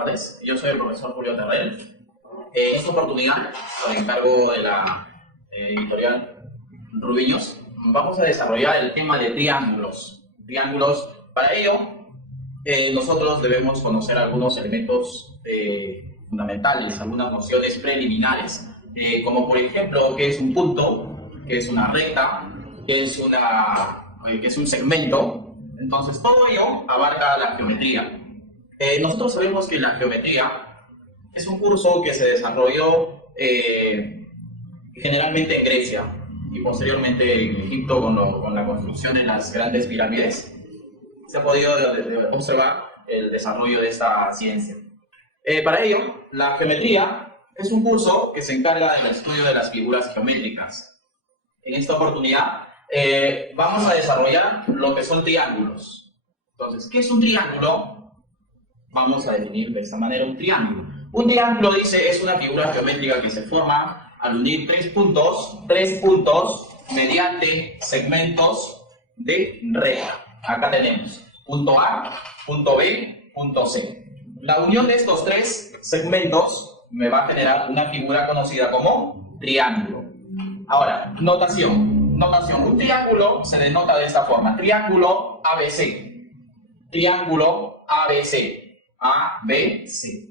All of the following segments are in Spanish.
tardes, yo soy el profesor Julio Terrell. En esta oportunidad, por encargo de la editorial Rubiños, vamos a desarrollar el tema de triángulos. Para ello, nosotros debemos conocer algunos elementos fundamentales, algunas nociones preliminares, como por ejemplo, qué es un punto, qué es una recta, qué es un segmento. Entonces, todo ello abarca la geometría. Nosotros sabemos que la geometría es un curso que se desarrolló generalmente en Grecia y posteriormente en Egipto con la construcción de las grandes pirámides. Se ha podido observar el desarrollo de esta ciencia. Para ello, la geometría es un curso que se encarga del estudio de las figuras geométricas. En esta oportunidad vamos a desarrollar lo que son triángulos. Entonces, ¿qué es un triángulo? Vamos a definir de esta manera un triángulo. Un triángulo, dice, es una figura geométrica que se forma al unir tres puntos mediante segmentos de recta. Acá tenemos punto A, punto B, punto C. La unión de estos tres segmentos me va a generar una figura conocida como triángulo. Ahora, notación. Un triángulo se denota de esta forma. Triángulo ABC. Triángulo ABC. ABC.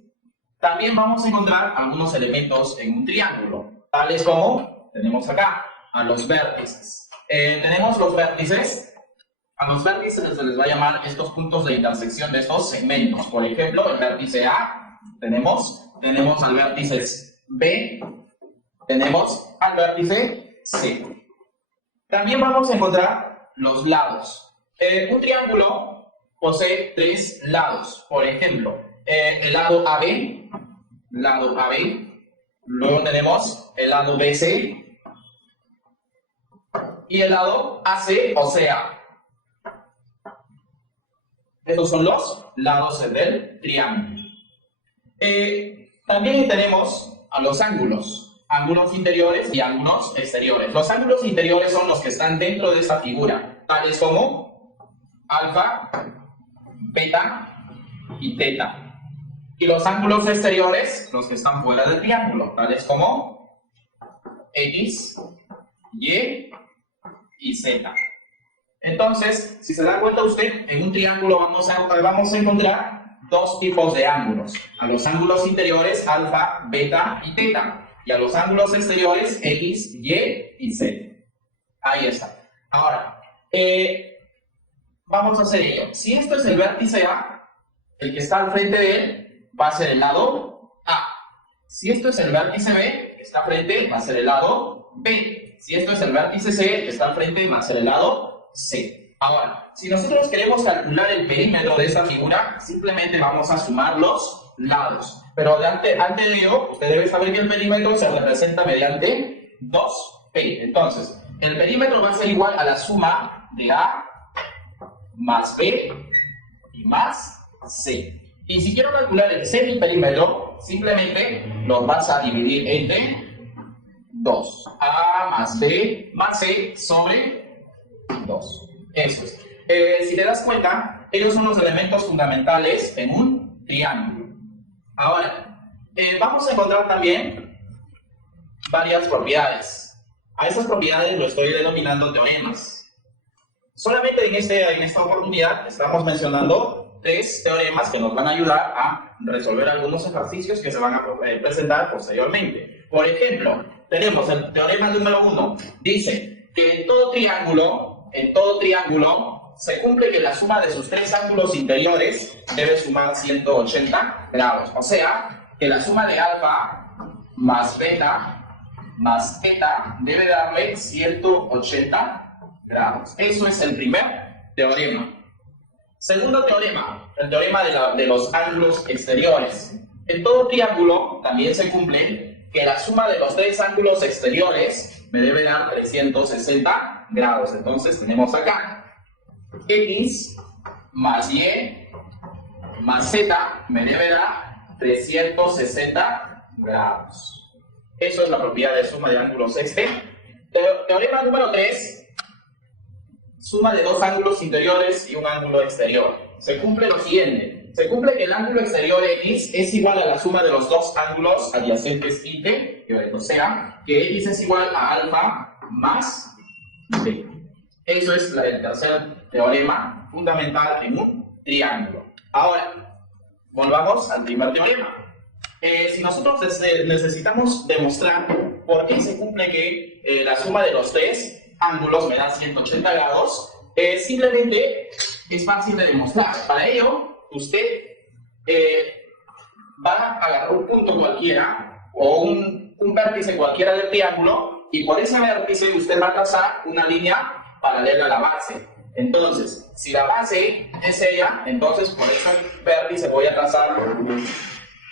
También vamos a encontrar algunos elementos en un triángulo, tales como, tenemos acá, a los vértices. Tenemos los vértices. A los vértices se les va a llamar estos puntos de intersección de estos segmentos. Por ejemplo, el vértice A, tenemos al vértice B, tenemos al vértice C. También vamos a encontrar los lados. Un triángulo posee tres lados. Por ejemplo, el lado AB, luego tenemos el lado BC y el lado AC, o sea, estos son los lados del triángulo. También tenemos a los ángulos interiores y ángulos exteriores. Los ángulos interiores son los que están dentro de esta figura, tales como alfa, beta y teta. Y los ángulos exteriores, los que están fuera del triángulo, tales como X, Y y Z. Entonces, si se da cuenta usted, en un triángulo vamos a encontrar dos tipos de ángulos. A los ángulos interiores, alfa, beta y teta. Y a los ángulos exteriores, X, Y y Z. Ahí está. Ahora, vamos a hacer ello. Si esto es el vértice A, el que está al frente de él va a ser el lado A. Si esto es el vértice B, que está al frente, va a ser el lado B. Si esto es el vértice C, que está al frente, va a ser el lado C. Ahora, si nosotros queremos calcular el perímetro de esta figura, simplemente vamos a sumar los lados. Pero antes de ello, usted debe saber que el perímetro se representa mediante 2P. Entonces, el perímetro va a ser igual a la suma de A más B y más C. Y si quiero calcular el semiperímetro, simplemente los vas a dividir entre 2. A más B más C sobre 2. Eso es. Si te das cuenta, ellos son los elementos fundamentales en un triángulo. Ahora, vamos a encontrar también varias propiedades. A esas propiedades lo estoy denominando teoremas. Solamente en esta oportunidad estamos mencionando tres teoremas que nos van a ayudar a resolver algunos ejercicios que se van a presentar posteriormente. Por ejemplo, tenemos el teorema número 1. Dice que en todo triángulo se cumple que la suma de sus tres ángulos interiores debe sumar 180 grados. O sea, que la suma de alfa más beta más teta debe darle 180 grados. Eso es el primer teorema. Segundo teorema, el teorema de los ángulos exteriores. En todo triángulo también se cumple que la suma de los tres ángulos exteriores me debe dar 360 grados. Entonces tenemos acá X más Y más Z me debe dar 360 grados. Eso es la propiedad de suma de ángulos Teorema número 3. Suma de dos ángulos interiores y un ángulo exterior. Se cumple lo siguiente. se cumple que el ángulo exterior X es igual a la suma de los dos ángulos adyacentes y T, o sea, que X es igual a alfa más B. Eso es el tercer teorema fundamental en un triángulo. Ahora, volvamos al primer teorema. Si nosotros necesitamos demostrar por qué se cumple que la suma de los tres ángulos me da 180 grados, simplemente es fácil de demostrar. Para ello, usted va a agarrar un punto cualquiera o un vértice cualquiera del triángulo y por ese vértice usted va a trazar una línea paralela a la base. Entonces, si la base es ella, entonces por ese vértice voy a trazar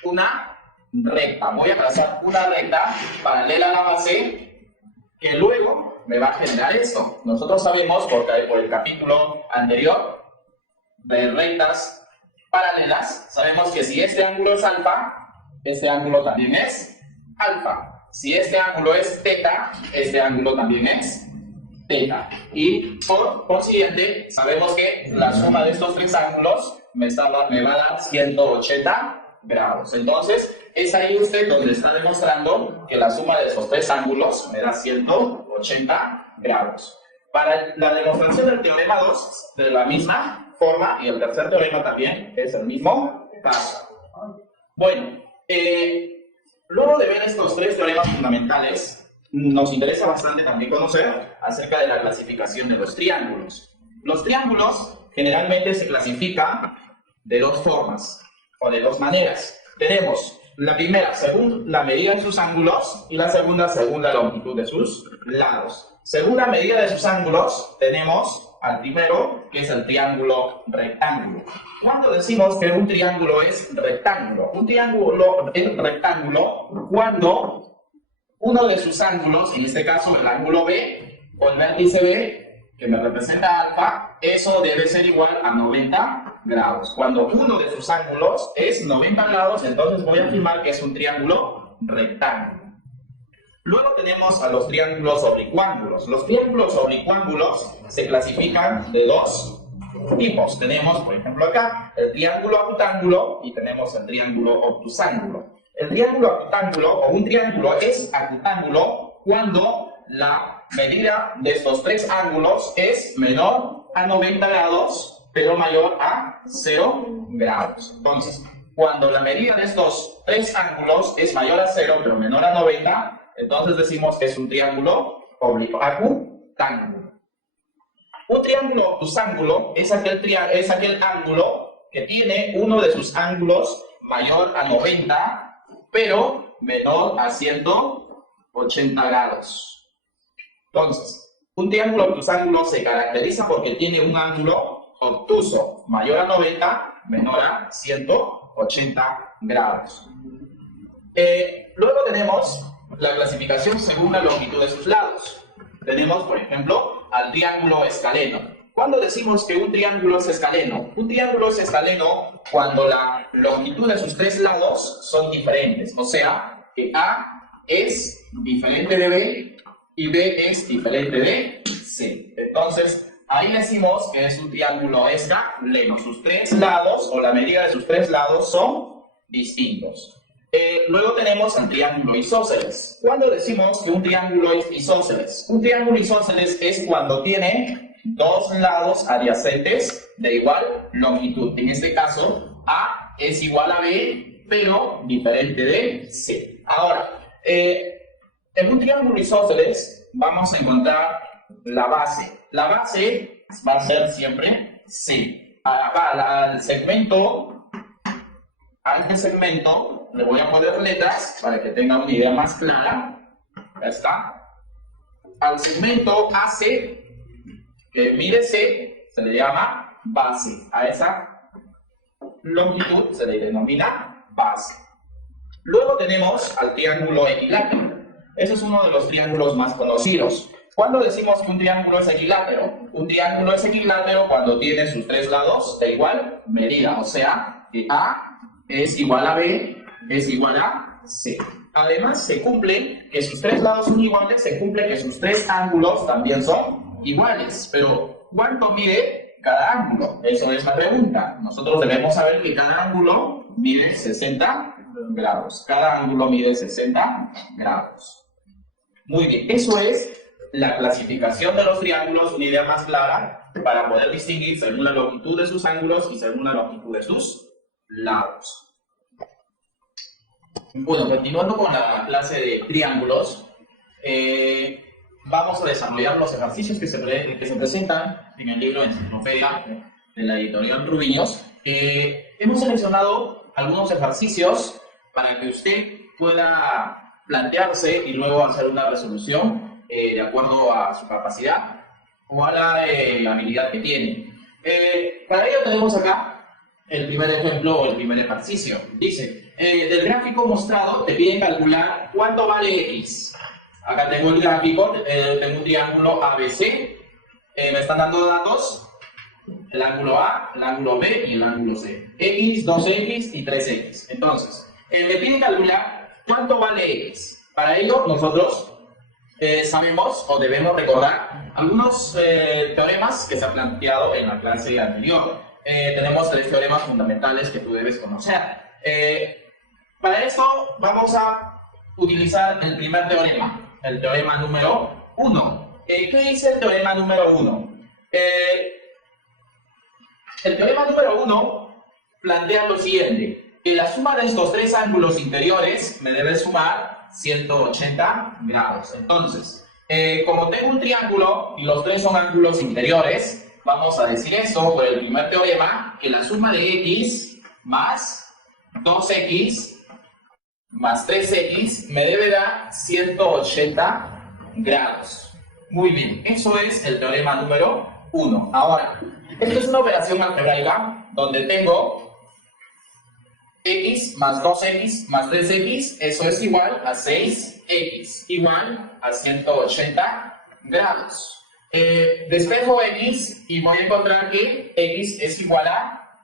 una recta. Voy a trazar una recta paralela a la base que luego me va a generar esto. Nosotros sabemos, por el capítulo anterior de rectas paralelas, sabemos que si este ángulo es alfa, este ángulo también es alfa. Si este ángulo es teta, este ángulo también es teta. Y por consiguiente, sabemos que la suma de estos tres ángulos me va a dar 180 grados. Entonces, es ahí usted donde está demostrando que la suma de esos tres ángulos me da 180 grados. Para la demostración del teorema 2, de la misma forma, y el tercer teorema también es el mismo caso. Bueno, luego de ver estos tres teoremas fundamentales, nos interesa bastante también conocer acerca de la clasificación de los triángulos. Los triángulos generalmente se clasifican de dos formas o de dos maneras. Tenemos la primera según la medida de sus ángulos y la segunda según la longitud de sus lados. Según la medida de sus ángulos tenemos al primero, que es el triángulo rectángulo. ¿Cuándo decimos que un triángulo es rectángulo? Un triángulo es rectángulo cuando uno de sus ángulos, en este caso el ángulo B, o el vértice B, que me representa alfa, eso debe ser igual a 90 grados. Cuando uno de sus ángulos es 90 grados, entonces voy a afirmar que es un triángulo rectángulo. Luego tenemos a los triángulos oblicuángulos. Los triángulos oblicuángulos se clasifican de dos tipos. Tenemos, por ejemplo, acá el triángulo acutángulo y tenemos el triángulo obtusángulo. El triángulo acutángulo o un triángulo es acutángulo cuando la medida de estos tres ángulos es menor a 90 grados, pero mayor a 0 grados. Entonces, cuando la medida de estos tres ángulos es mayor a 0, pero menor a 90, entonces decimos que es un triángulo acutángulo. Un triángulo obtusángulo es aquel ángulo que tiene uno de sus ángulos mayor a 90, pero menor a 180 grados. Entonces, un triángulo obtusángulo se caracteriza porque tiene un ángulo obtuso mayor a 90, menor a 180 grados. Luego tenemos la clasificación según la longitud de sus lados. Tenemos, por ejemplo, al triángulo escaleno. ¿Cuándo decimos que un triángulo es escaleno? Un triángulo es escaleno cuando la longitud de sus tres lados son diferentes. O sea, que A es diferente de B y B es diferente de C. Entonces, ahí decimos que es un triángulo escaleno. Sus tres lados, o la medida de sus tres lados, son distintos. Luego tenemos el triángulo isósceles. ¿Cuándo decimos que un triángulo es isósceles? Un triángulo isósceles es cuando tiene dos lados adyacentes de igual longitud. En este caso, A es igual a B, pero diferente de C. Ahora, en un triángulo isósceles vamos a encontrar la base. La base va a ser siempre C. Al segmento, a este segmento le voy a poner letras para que tenga una idea más clara. Ya está. Al segmento AC, que mide C, se le llama base. A esa longitud se le denomina base. Luego tenemos al triángulo equilátero. Ese es uno de los triángulos más conocidos. ¿Cuándo decimos que un triángulo es equilátero? Un triángulo es equilátero cuando tiene sus tres lados de igual medida. O sea, que A es igual a B, es igual a C. Además, se cumple que sus tres lados son iguales, se cumple que sus tres ángulos también son iguales. Pero, ¿cuánto mide cada ángulo? Eso es la pregunta. Nosotros debemos saber que cada ángulo mide 60 grados. Cada ángulo mide 60 grados. Muy bien, eso es la clasificación de los triángulos, una idea más clara para poder distinguir según la longitud de sus ángulos y según la longitud de sus lados. Bueno, continuando con la clase de triángulos, vamos a desarrollar los ejercicios que se presentan en el libro Enciclopedia de la editorial Rubiños. Hemos seleccionado algunos ejercicios para que usted pueda plantearse y luego hacer una resolución de acuerdo a su capacidad o a la habilidad que tiene. Para ello tenemos acá el primer ejemplo o el primer ejercicio. Dice, del gráfico mostrado te piden calcular cuánto vale X. Acá tengo el gráfico, tengo un triángulo ABC, me están dando datos, el ángulo A, el ángulo B y el ángulo C. X, 2X y 3X. Entonces, me piden calcular cuánto vale X. Para ello, nosotros sabemos o debemos recordar algunos teoremas que se han planteado en la clase anterior. Tenemos 3 teoremas fundamentales que tú debes conocer. Para esto vamos a utilizar el primer teorema, el teorema número 1. ¿Qué dice el teorema número 1? El teorema número 1 plantea lo siguiente, que la suma de estos 3 ángulos interiores me debe sumar 180 grados. Entonces, como tengo un triángulo y los 3 son ángulos interiores, vamos a decir eso por el primer teorema, que la suma de X más 2X más 3X me debe dar 180 grados. Muy bien, eso es el teorema número 1. Ahora, esto es una operación algebraica donde tengo X más 2X más 3X, eso es igual a 6X, igual a 180 grados. Despejo X y voy a encontrar que X es igual a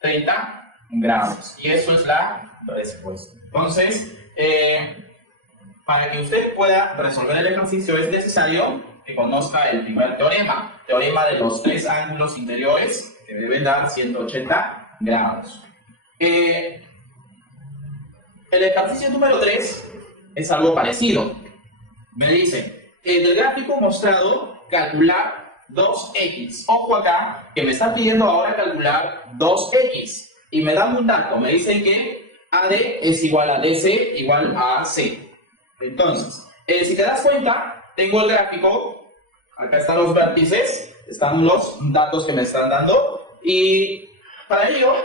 30 grados. Y eso es la respuesta. Entonces, para que usted pueda resolver el ejercicio es necesario que conozca el primer teorema. Teorema de los 3 ángulos interiores que deben dar 180 grados. El ejercicio número 3 es algo parecido. Me dice, del gráfico mostrado, calcular 2X. Ojo acá, que me están pidiendo ahora calcular 2X. Y me dan un dato, me dicen que AD es igual a DC igual a AC. Entonces, si te das cuenta, tengo el gráfico, acá están los vértices, están los datos que me están dando. Y para ello,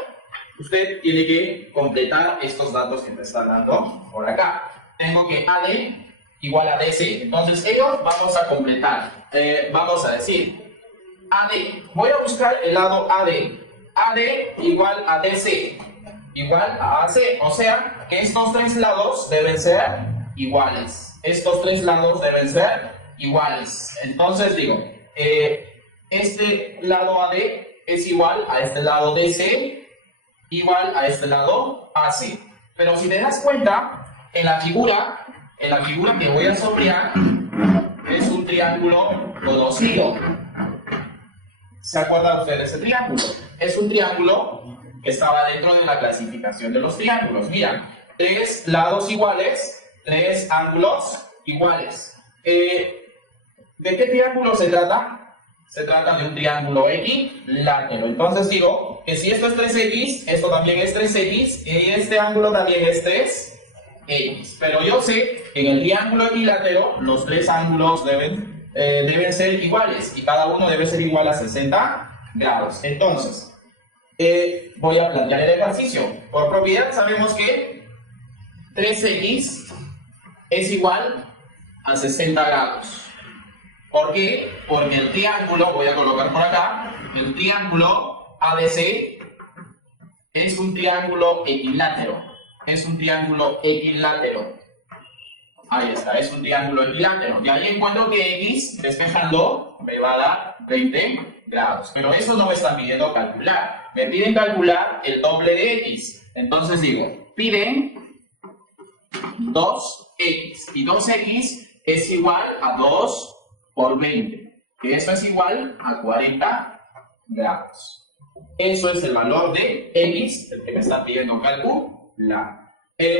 usted tiene que completar estos datos que me están dando por acá. Tengo que AD igual a DC. Entonces, ellos vamos a completar. Vamos a decir, AD. Voy a buscar el lado AD. AD igual a DC igual a AC. O sea, que estos 3 lados deben ser iguales. Estos 3 lados deben ser iguales. Entonces, digo, este lado AD es igual a este lado DC igual a este lado AC. Pero si te das cuenta, en la figura que voy a sombrear es un triángulo conocido. ¿Se acuerdan ustedes de ese triángulo? Es un triángulo que estaba dentro de la clasificación de los triángulos. Mira, 3 lados iguales, 3 ángulos iguales. ¿De qué triángulo se trata? Se trata de un triángulo equilátero. Entonces digo que si esto es 3X, esto también es 3X, y este ángulo también es 3X. Pero yo sé que en el triángulo equilátero los 3 ángulos deben ser iguales y cada uno debe ser igual a 60 grados. Entonces, voy a plantear el ejercicio. Por propiedad sabemos que 3X es igual a 60 grados. ¿Por qué? Porque el triángulo, voy a colocar por acá, el triángulo ADC es un triángulo equilátero. Es un triángulo equilátero. Ahí está, es un triángulo equilátero. Y ahí encuentro que X, despejando, me va a dar 20 grados. Pero eso no me están pidiendo calcular. Me piden calcular el doble de X. Entonces digo, piden 2X. Y 2X es igual a 2 por 20. Que eso es igual a 40 grados. Eso es el valor de X, el que me está pidiendo calcular.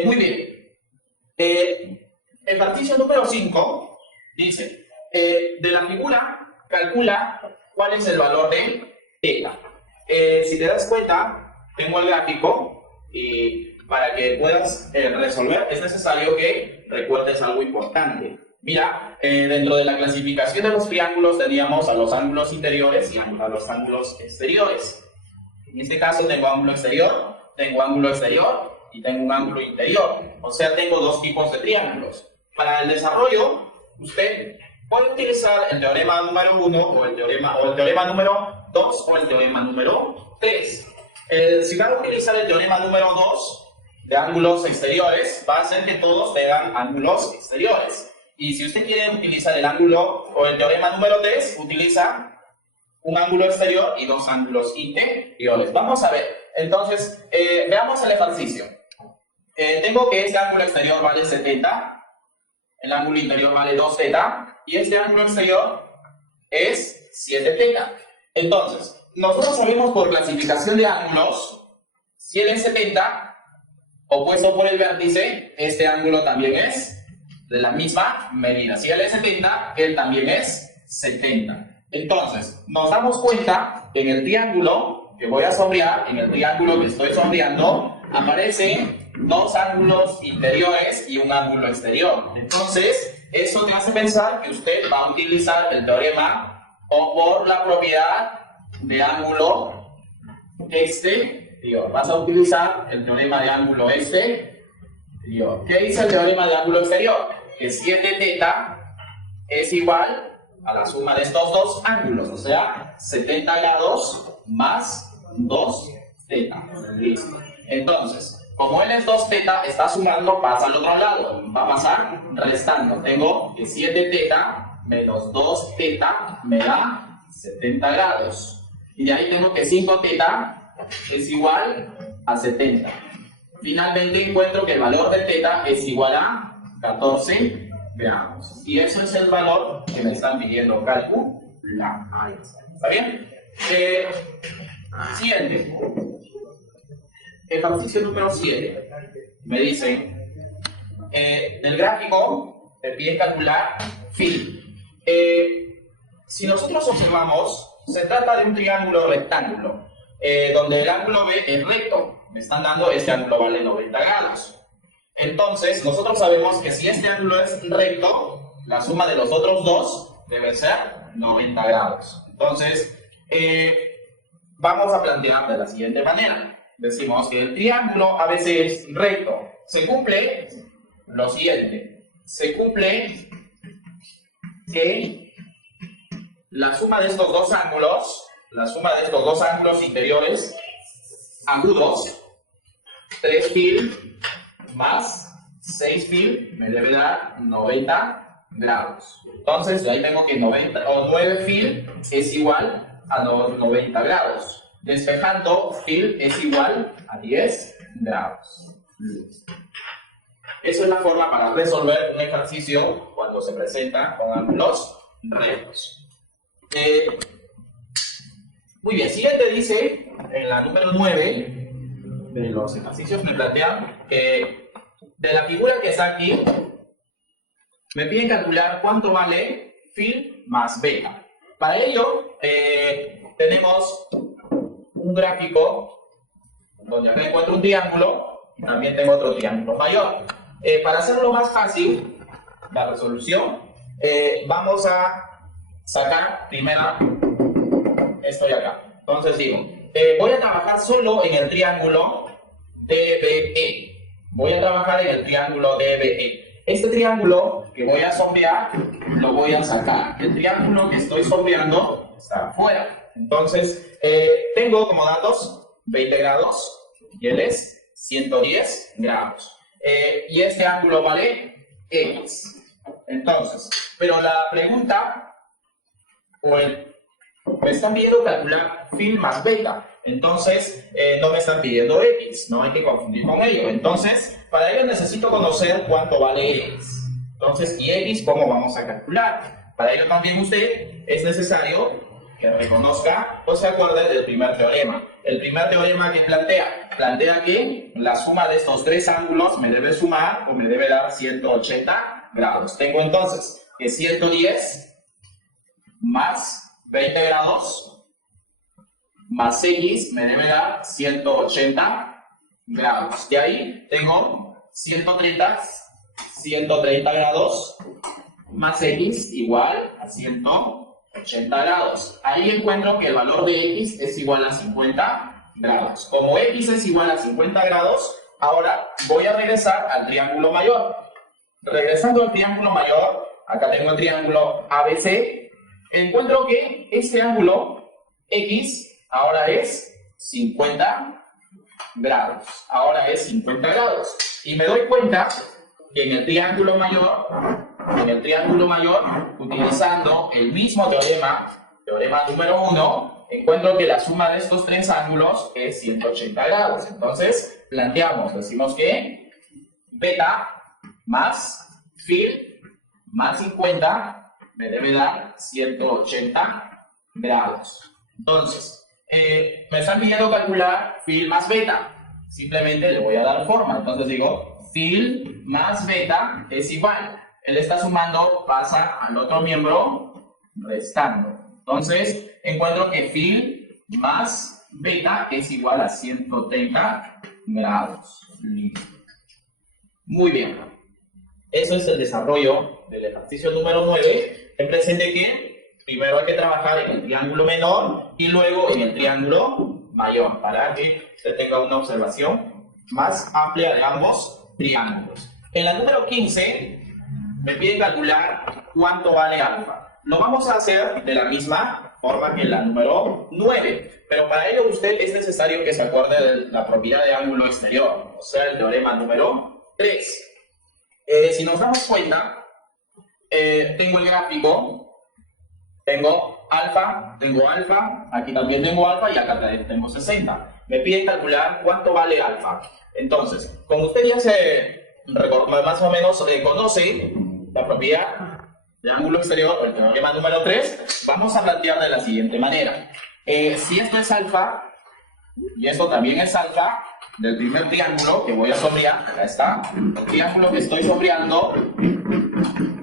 Muy bien. Ejercicio número 5 dice, de la figura, calcula cuál es el valor de θ. Si te das cuenta, tengo el gráfico y para que puedas resolver es necesario que recuerdes algo importante. Mira, dentro de la clasificación de los triángulos teníamos a los ángulos interiores y a los ángulos exteriores. En este caso tengo ángulo exterior y tengo un ángulo interior. O sea, tengo dos tipos de triángulos. Para el desarrollo, usted puede utilizar el teorema número 1 o el teorema número 2 o el teorema número 3. Si van a utilizar el teorema número 2 de ángulos exteriores, va a hacer que todos tengan ángulos exteriores. Y si usted quiere utilizar el ángulo o el teorema número 3, utiliza un ángulo exterior y dos ángulos interiores. Vamos a ver. Entonces, veamos el ejercicio. Tengo que este ángulo exterior vale 70, el ángulo interior vale 2θ y este ángulo exterior es 7θ. Entonces, nosotros sabemos por clasificación de ángulos, si él es 70, opuesto por el vértice, este ángulo también es de la misma medida. Si él es 70, él también es 70. Entonces, nos damos cuenta que en el triángulo que voy a sombrear, en el triángulo que estoy sombreando, aparecen dos ángulos interiores y un ángulo exterior. Entonces, eso te hace pensar que usted va a utilizar el teorema o por la propiedad de ángulo exterior. Vas a utilizar el teorema de ángulo exterior. ¿Qué dice el teorema de ángulo exterior? Que 7θ es igual a la suma de estos dos ángulos, o sea, 70 grados más 2θ. Listo. Entonces, como él es 2θ, está sumando, pasa al otro lado. Va a pasar restando. Tengo que 7θ menos 2θ me da 70 grados. Y de ahí tengo que 5θ es igual a 70. Finalmente encuentro que el valor de θ es igual a 14 grados. Y eso es el valor que me están pidiendo calcular. Ahí está. ¿Está bien? Siguiente. Ejercicio número 7. Me dice, del gráfico te pide calcular phi. Si nosotros observamos, se trata de un triángulo rectángulo, donde el ángulo B es recto. Me están dando, este ángulo vale 90 grados. Entonces, nosotros sabemos que si este ángulo es recto, la suma de los otros dos debe ser 90 grados. Entonces, vamos a plantear de la siguiente manera. Decimos que el triángulo ABC es recto. Se cumple lo siguiente. Se cumple que la suma de estos dos ángulos, interiores agudos, 3π más 6π me debe dar 90 grados. Entonces, yo ahí tengo que 9π es igual a 90 grados. Despejando, φ es igual a 10 grados. Eso es la forma para resolver un ejercicio cuando se presenta con ángulos rectos. Muy bien, siguiente dice, en la número 9 de los ejercicios me plantean que de la figura que está aquí, me piden calcular cuánto vale φ más beta. Para ello, tenemos un gráfico donde acá encuentro un triángulo y también tengo otro triángulo mayor. Para hacerlo más fácil, la resolución, vamos a sacar primero esto de acá. Entonces digo, voy a trabajar solo en el triángulo DBE. Este triángulo que voy a sombrear, lo voy a sacar. El triángulo que estoy sombreando está afuera. Entonces, tengo como datos 20 grados y él es 110 grados. Y este ángulo vale X. Entonces, pero la pregunta, me están pidiendo calcular φ más beta. Entonces, no me están pidiendo X, no hay que confundir con ello. Entonces, para ello necesito conocer cuánto vale X. Entonces, ¿y X cómo vamos a calcular? Para ello también usted es necesario que reconozca o se acuerde del primer teorema. El primer teorema que plantea que la suma de estos tres ángulos me debe sumar o me debe dar 180 grados. Tengo entonces que 110 más 20 grados más x me debe dar 180 grados. De ahí tengo 130 grados más x igual a 180 grados. Ahí encuentro que el valor de x es igual a 50 grados. Como x es igual a 50 grados, ahora voy a regresar al triángulo mayor. Regresando al triángulo mayor, acá tengo el triángulo ABC, encuentro que este ángulo x ahora es 50 grados. Ahora es 50 grados. Y me doy cuenta que en el triángulo mayor, utilizando el mismo teorema número 1, encuentro que la suma de estos tres ángulos es 180 grados. Entonces, planteamos, decimos que beta más phi más 50 me debe dar 180 grados. Entonces, me están pidiendo calcular phi más beta. Simplemente le voy a dar forma. Entonces digo, phi más beta es igual. Él está sumando, pasa al otro miembro restando. Entonces, encuentro que phi más beta es igual a 130 grados. Listo. Muy bien. Eso es el desarrollo del ejercicio número 9. Ten presente que primero hay que trabajar en el triángulo menor y luego en el triángulo mayor para que usted tenga una observación más amplia de ambos triángulos. En la número 15 me piden calcular cuánto vale alfa. Lo vamos a hacer de la misma forma que en la número 9, pero para ello usted es necesario que se acuerde de la propiedad de ángulo exterior, o sea, el teorema número 3. Si nos damos cuenta, tengo el gráfico, tengo alfa, aquí también tengo alfa y acá tengo 60. Me piden calcular cuánto vale alfa. Entonces, como usted ya más o menos conoce la propiedad de ángulo exterior, o el teorema número 3, vamos a plantear de la siguiente manera. Si esto es alfa, y esto también es alfa, del primer triángulo que voy a sombrear, acá está, el triángulo que estoy sombreando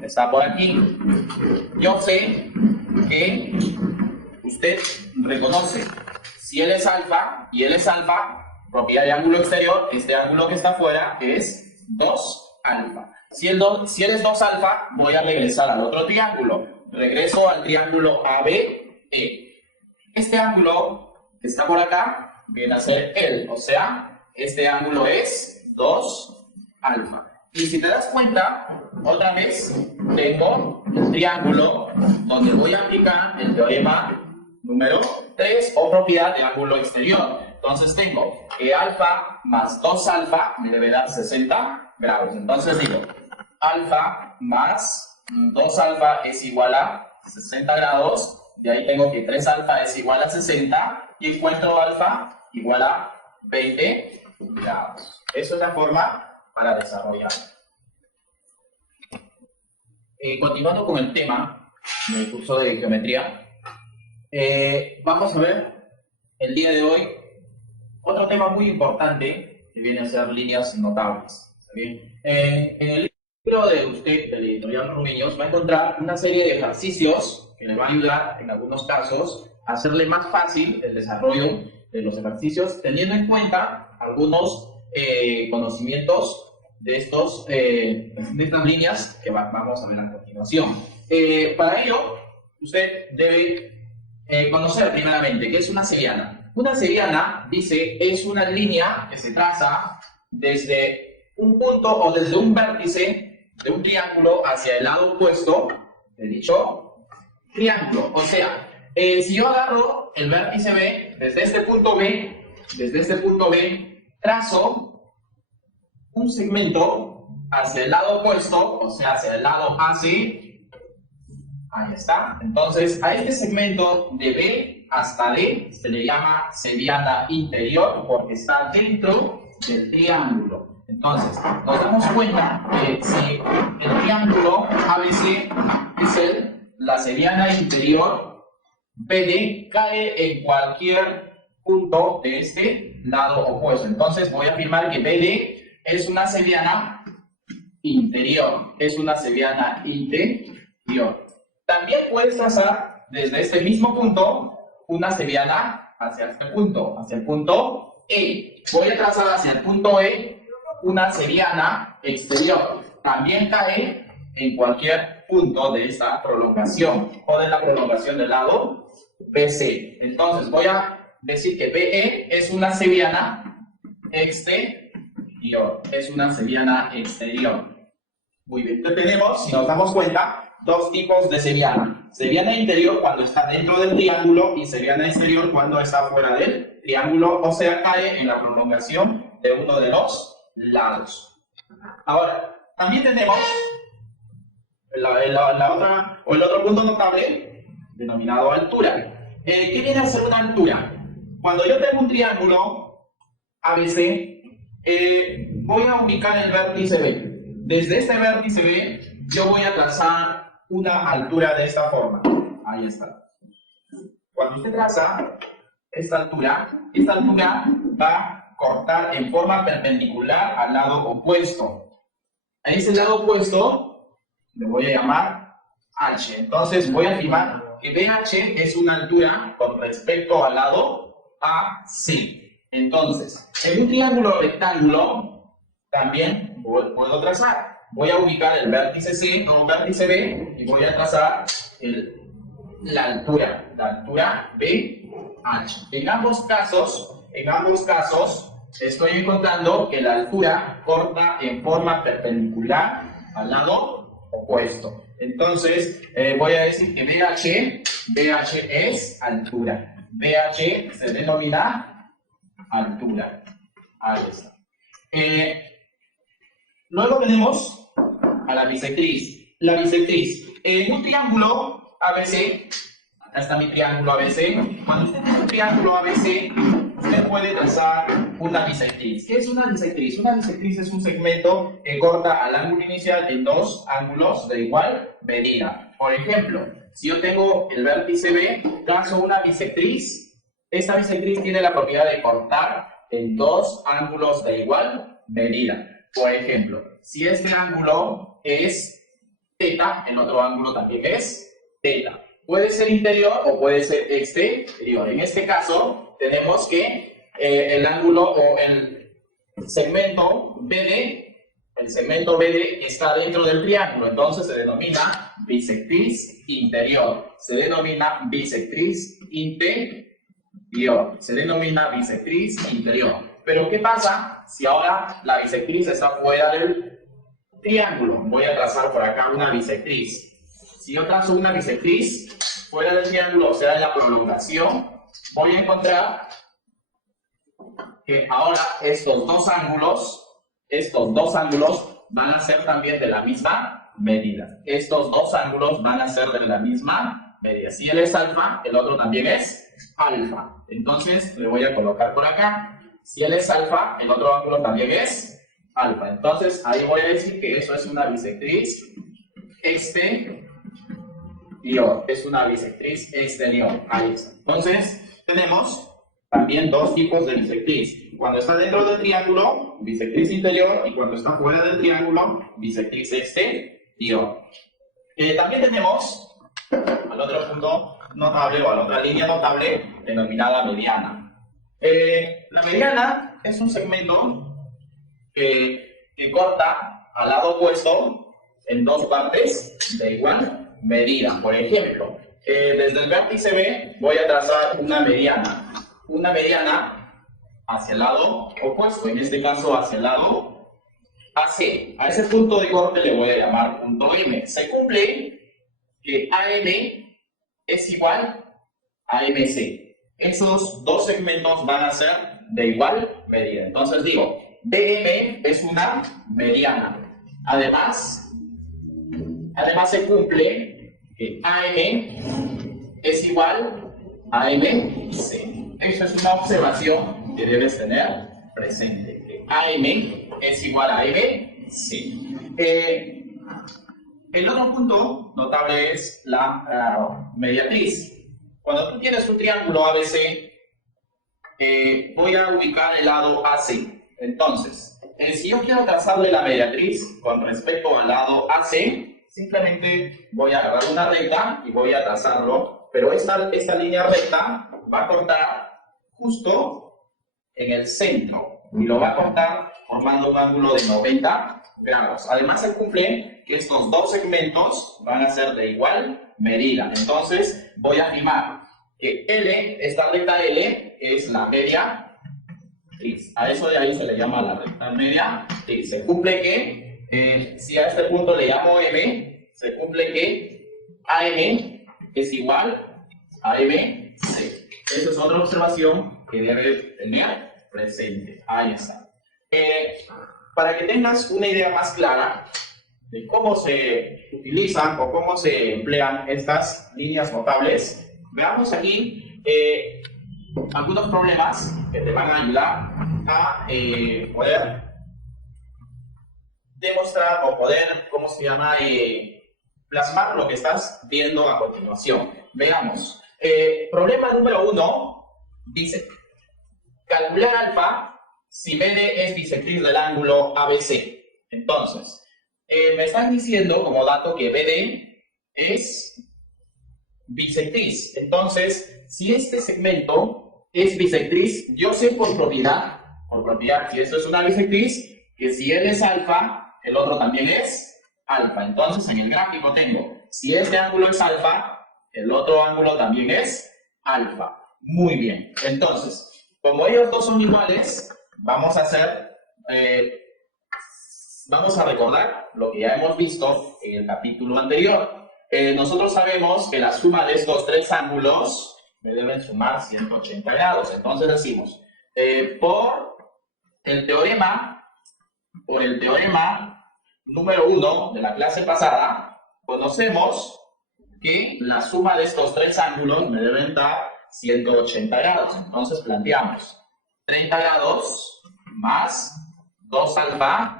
está por aquí. Yo sé que usted reconoce, si él es alfa y él es alfa, propiedad de ángulo exterior, este ángulo que está afuera es 2 alfa. Si él es 2 alfa, voy a regresar al otro triángulo. Regreso al triángulo ABE. Este ángulo que está por acá viene a ser él, o sea, este ángulo es 2 alfa. Y si te das cuenta, otra vez tengo el triángulo donde voy a aplicar el teorema número 3 o propiedad de ángulo exterior. Entonces tengo que alfa más 2 alfa me debe dar 60 grados. Entonces digo, alfa más 2 alfa es igual a 60 grados. De ahí tengo que 3 alfa es igual a 60 y encuentro alfa igual a 20 grados. Eso es la forma para desarrollar. Continuando con el tema del curso de geometría, vamos a ver el día de hoy otro tema muy importante que viene a ser líneas notables. ¿Está bien? En el libro de usted, del editorial Rubiños, va a encontrar una serie de ejercicios que le va a ayudar, en algunos casos, a hacerle más fácil el desarrollo de los ejercicios, teniendo en cuenta algunos conocimientos de estas líneas que vamos a ver a continuación. Para ello, usted debe conocer primeramente qué es una seriana. Una seriana, dice, es una línea que se traza desde un punto o desde un vértice de un triángulo hacia el lado opuesto de dicho triángulo. O sea, si yo agarro el vértice B, desde este punto B, trazo un segmento hacia el lado opuesto, o sea, hacia el lado AC, ahí está. Entonces, a este segmento de B hasta D se le llama seriana interior porque está dentro del triángulo. Entonces, nos damos cuenta que si el triángulo ABC es la seriana interior BD cae en cualquier punto de este lado opuesto. Entonces voy a afirmar que BD es una seriana interior. Es una seriana interior. También puedes trazar desde este mismo punto una seriana hacia este punto, hacia el punto E. Voy a trazar hacia el punto E una seriana exterior. También cae en cualquier punto de esta prolongación o de la prolongación del lado BC. Entonces voy a decir que BE es una seriana exterior. Es una seriana exterior. Muy bien. Entonces tenemos, si nos damos cuenta, dos tipos de seriana. Seriana interior cuando está dentro del triángulo y seriana exterior cuando está fuera del triángulo, o sea, cae en la prolongación de uno de los lados. Ahora, también tenemos el otro punto notable denominado altura. ¿Qué viene a ser una altura? Cuando yo tengo un triángulo ABC, voy a ubicar el vértice B. Desde este vértice B, yo voy a trazar una altura de esta forma. Ahí está. Cuando usted traza esta altura va a cortar en forma perpendicular al lado opuesto. A ese lado opuesto le voy a llamar H. Entonces voy a afirmar que BH es una altura con respecto al lado AC. Entonces, en un triángulo rectángulo también puedo trazar. Voy a ubicar el vértice C o vértice B y voy a trazar la altura BH. En ambos casos estoy encontrando que la altura corta en forma perpendicular al lado opuesto. Entonces, voy a decir que BH es altura. BH se denomina altura. Ahí está. Luego tenemos a la bisectriz. La bisectriz. En un triángulo ABC, acá está mi triángulo ABC. Cuando usted tiene un triángulo ABC, usted puede trazar una bisectriz. ¿Qué es una bisectriz? Una bisectriz es un segmento que corta al ángulo inicial en dos ángulos de igual medida. Por ejemplo, si yo tengo el vértice B, trazo una bisectriz. Esta bisectriz tiene la propiedad de cortar en dos ángulos de igual medida. Por ejemplo, si este ángulo es θ, el otro ángulo también es θ. Puede ser interior o puede ser exterior. En este caso, tenemos que el ángulo o el segmento BD está dentro del triángulo, entonces se denomina bisectriz interior. Se denomina bisectriz interior. Se denomina bisectriz interior. Pero ¿qué pasa si ahora la bisectriz está fuera del triángulo? Voy a trazar por acá una bisectriz. Si yo trazo una bisectriz fuera del triángulo, o sea, en la prolongación, voy a encontrar que ahora estos dos ángulos van a ser también de la misma medida. Estos dos ángulos van a ser de la misma medida. Si él es alfa, el otro también es alfa. Entonces, le voy a colocar por acá. Si él es alfa, el otro ángulo también es alfa. Entonces, ahí voy a decir que eso es una bisectriz exterior. Es una bisectriz exterior. Ahí está. Entonces, tenemos también dos tipos de bisectriz. Cuando está dentro del triángulo, bisectriz interior, y cuando está fuera del triángulo, bisectriz exterior. También tenemos al otro punto notable o a la otra línea notable denominada mediana. La mediana es un segmento que corta al lado opuesto en dos partes de igual medida. Por ejemplo, desde el vértice B voy a trazar una mediana hacia el lado opuesto, en este caso hacia el lado AC. A ese punto de corte le voy a llamar punto M. Se cumple que AM es igual a MC. Esos dos segmentos van a ser de igual medida. Entonces digo, BM es una mediana. Además se cumple que AM es igual a MC. Eso es una observación que debes tener presente. Que AM es igual a MC. El otro punto notable es la mediatriz. Cuando tú tienes un triángulo ABC, voy a ubicar el lado AC. Entonces, si yo quiero trazarle la mediatriz con respecto al lado AC, simplemente voy a agarrar una recta y voy a trazarlo, pero esta línea recta va a cortar justo en el centro y lo va a cortar formando un ángulo de 90 grados. Además se cumple que estos dos segmentos van a ser de igual medida. Entonces voy a afirmar que L, esta recta L, es la mediatriz. A eso de ahí se le llama la recta mediatriz. Se cumple que, si a este punto le llamo M, se cumple que AM es igual a MC. Esa es otra observación que debes tener presente. Ahí está. Para que tengas una idea más clara de cómo se utilizan o cómo se emplean estas líneas notables, veamos aquí algunos problemas que te van a ayudar a poder demostrar o poder, ¿cómo se llama?, plasmar lo que estás viendo a continuación. Veamos. Problema número 1 dice: calcular alfa si BD es bisectriz del ángulo ABC. Entonces, me están diciendo como dato que BD es bisectriz. Entonces, si este segmento es bisectriz, yo sé por propiedad, si esto es una bisectriz, que si él es alfa, el otro también es alfa. Entonces, en el gráfico tengo, si este ángulo es alfa, el otro ángulo también es alfa. Muy bien. Entonces, como ellos dos son iguales, vamos a hacer, vamos a recordar lo que ya hemos visto en el capítulo anterior. Nosotros sabemos que la suma de estos tres ángulos me deben sumar 180 grados. Entonces decimos, por el teorema número 1 de la clase pasada, conocemos que la suma de estos tres ángulos me deben dar 180 grados. Entonces planteamos 30 grados más 2 alfa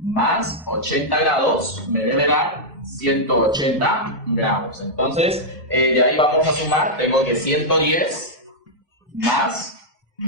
más 80 grados me debe dar 180 grados. Entonces, de ahí vamos a sumar. Tengo que 110 más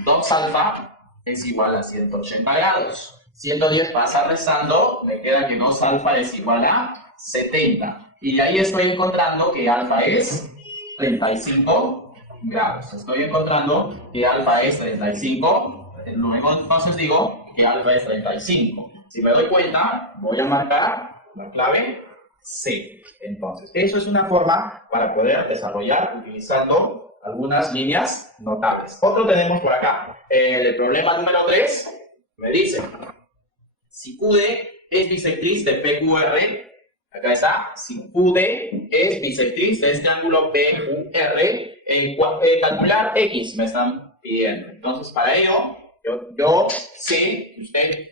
2 alfa es igual a 180 grados. 110 pasa restando, me queda que 2 alfa es igual a 70. Y de ahí estoy encontrando que alfa es 35 grados. Estoy encontrando que alfa es 35. Luego entonces digo que alfa es 35. Si me doy cuenta, voy a marcar la clave C. Entonces, eso es una forma para poder desarrollar utilizando algunas líneas notables. Otro tenemos por acá. El problema número 3 me dice, si QD es bisectriz de PQR, acá está, si QD es bisectriz de este ángulo PQR, calcular X me están pidiendo. Entonces, para ello, yo sé que usted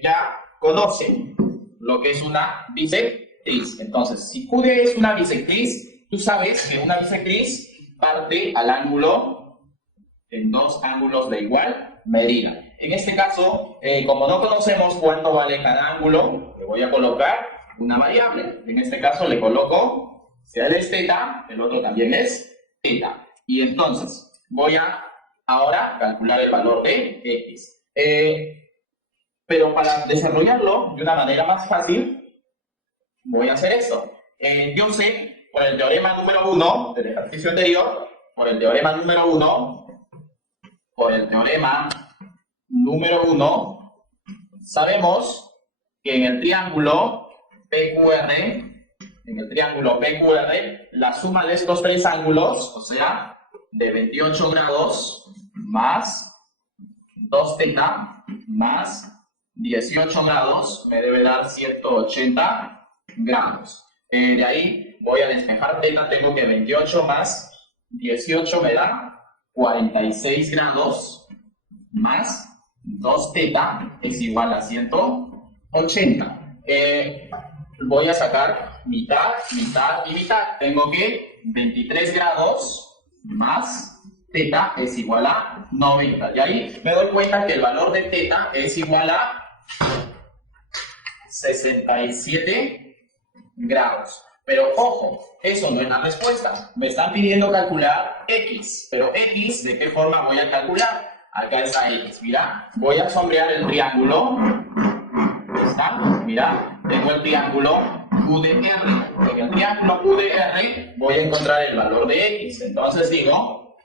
ya conoce lo que es una bisectriz. Entonces, si QD es una bisectriz, tú sabes que una bisectriz parte al ángulo en dos ángulos de igual medida. En este caso, como no conocemos cuánto vale cada ángulo, le voy a colocar una variable. En este caso le coloco, si él es θ, el otro también es θ. Y entonces, voy a ahora calcular el valor de X. Pero para desarrollarlo de una manera más fácil, voy a hacer esto. Yo sé, por el teorema número 1 del ejercicio anterior, por el teorema número 1, sabemos que en el triángulo PQR, la suma de estos tres ángulos, o sea, de 28 grados más 2θ más 18 grados, me debe dar 180 grados. De ahí voy a despejar θ, tengo que 28 más 18 me da 46 grados más 2θ es igual a 180. Voy a sacar mitad, mitad y mitad. Tengo que 23 grados más θ es igual a 90. Y ahí me doy cuenta que el valor de θ es igual a 67 grados. Pero ojo, eso no es la respuesta. Me están pidiendo calcular x, pero x, ¿de qué forma voy a calcular? Acá está x, mira, voy a sombrear el triángulo. ¿Está? Mira, tengo el triángulo QDR. En el triángulo QDR voy a encontrar el valor de x. Entonces digo,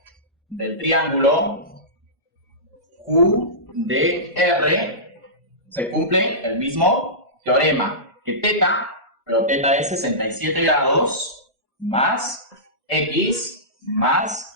del triángulo QDR se cumple el mismo teorema que teta, pero teta es 67 grados más x más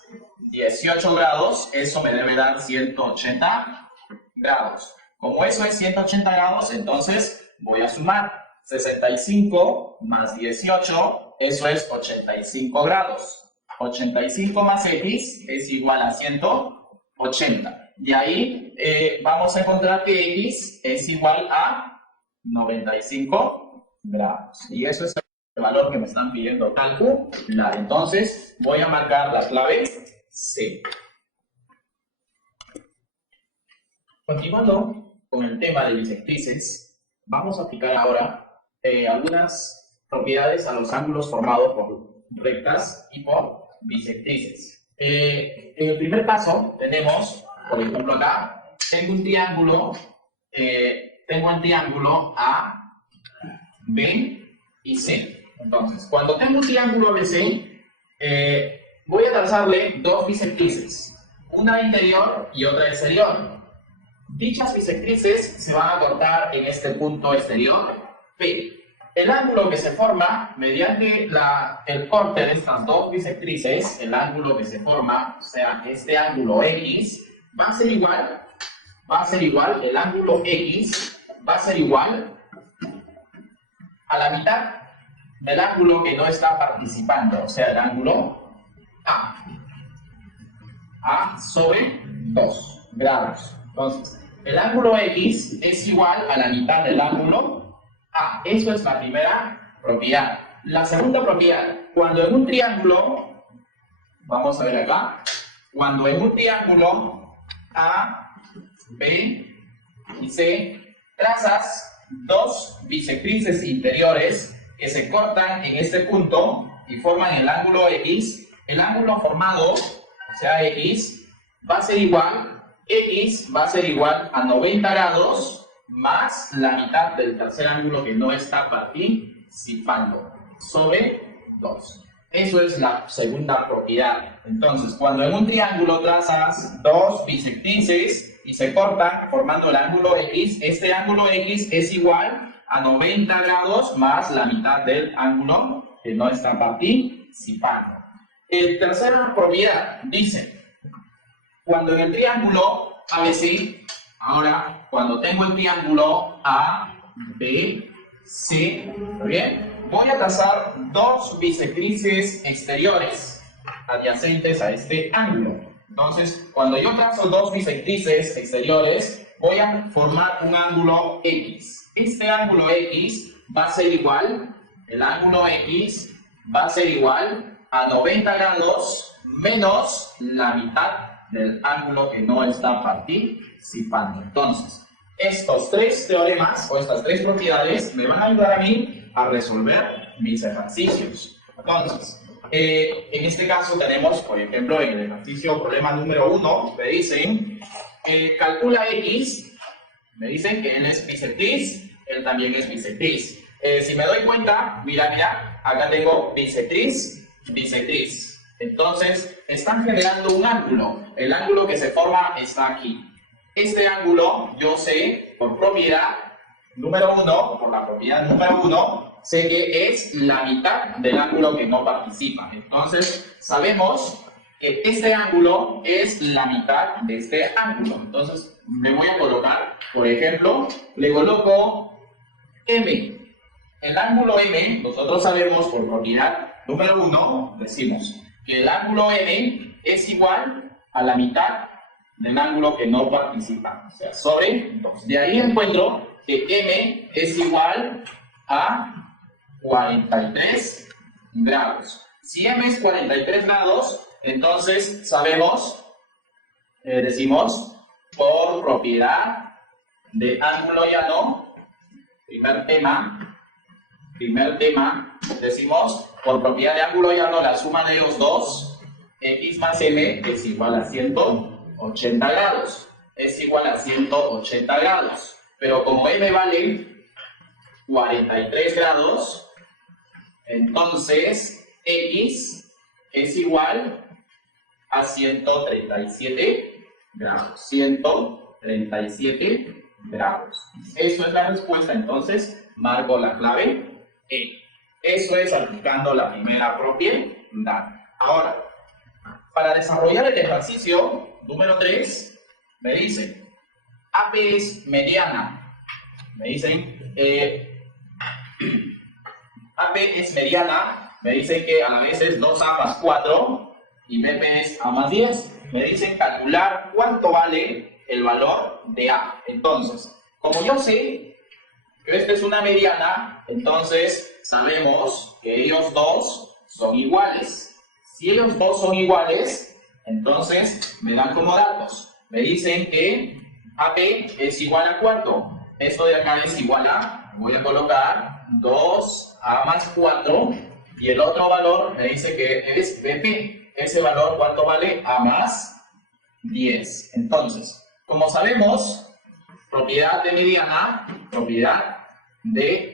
18 grados, eso me debe dar 180 grados. Como eso es 180 grados, entonces voy a sumar 65 más 18, eso es 85 grados. 85 más x es igual a 180. Y ahí vamos a encontrar que x es igual a 95 grados. Y eso es el valor que me están pidiendo calcular. Entonces voy a marcar la clave C. Continuando con el tema de bisectrices, vamos a aplicar ahora algunas propiedades a los ángulos formados por rectas y por bisectrices. En el primer paso tenemos, por ejemplo acá, tengo el triángulo A, B y C. Entonces, cuando tengo un triángulo ABC, voy a trazarle dos bisectrices, una interior y otra exterior. Dichas bisectrices se van a cortar en este punto exterior P. El ángulo que se forma mediante el corte de estas dos bisectrices, el ángulo que se forma, o sea, este ángulo X, va a ser igual, el ángulo X va a ser igual a la mitad del ángulo que no está participando, o sea, el ángulo A sobre 2 grados. Entonces, el ángulo X es igual a la mitad del ángulo A. Eso es la primera propiedad. La segunda propiedad, cuando en un triángulo, vamos a ver acá, cuando en un triángulo A, B y C trazas dos bisectrices interiores que se cortan en este punto y forman el ángulo X, el ángulo formado, o sea X, va a ser igual a 90 grados más la mitad del tercer ángulo que no está participando, sobre 2. Eso es la segunda propiedad. Entonces, cuando en un triángulo trazas dos bisectrices y se cortan formando el ángulo X, este ángulo X es igual a 90 grados más la mitad del ángulo que no está participando. Tercera propiedad dice, cuando en el triángulo ABC, ahora cuando tengo el triángulo ABC, ¿está bien? Voy a trazar dos bisectrices exteriores adyacentes a este ángulo. Entonces, cuando yo trazo dos bisectrices exteriores, voy a formar un ángulo X. Este ángulo X va a ser igual, el ángulo X va a ser igual a 90 grados menos la mitad del ángulo que no está participando. Entonces, estos tres teoremas o estas tres propiedades me van a ayudar a mí a resolver mis ejercicios. Entonces, en este caso tenemos, por ejemplo, en el ejercicio problema número 1, me dicen, calcula X, me dicen que él es bisectriz, él también es bisectriz. Si me doy cuenta, mira, acá tengo bisectriz, bisectriz. Entonces, están generando un ángulo. El ángulo que se forma está aquí. Este ángulo, yo sé, por propiedad número 1, por la propiedad número 1, sé que es la mitad del ángulo que no participa. Entonces, sabemos que este ángulo es la mitad de este ángulo. Entonces, le voy a colocar, por ejemplo, le coloco M. El ángulo M, nosotros sabemos por propiedad número 1, decimos que el ángulo M es igual a la mitad del ángulo que no participa, o sea, sobre 2. De ahí encuentro que M es igual a 43 grados. Si M es 43 grados, entonces sabemos, decimos, por propiedad de ángulo llano, primer tema, primer tema, decimos, por propiedad de ángulo llano, la suma de los dos, x más m es igual a 180 grados. Es igual a 180 grados. Pero como m vale 43 grados, entonces x es igual a 137 grados. 137 grados. Eso es la respuesta, entonces marco la clave E. Eso es aplicando la primera propiedad. Ahora, para desarrollar el ejercicio número 3, me dicen, AP es mediana. Me dicen, AP es mediana. Me dicen que a la vez es 2A más 4 y BP es A más 10. Me dicen calcular cuánto vale el valor de A. Entonces, como yo sé que esta es una mediana, entonces sabemos que ellos dos son iguales. Si ellos dos son iguales, entonces me dan como datos. Me dicen que AP es igual a ¿cuánto? Esto de acá es igual a, voy a colocar 2A más 4 y el otro valor me dice que es BP. Ese valor, ¿cuánto vale? A más 10. Entonces, como sabemos, propiedad de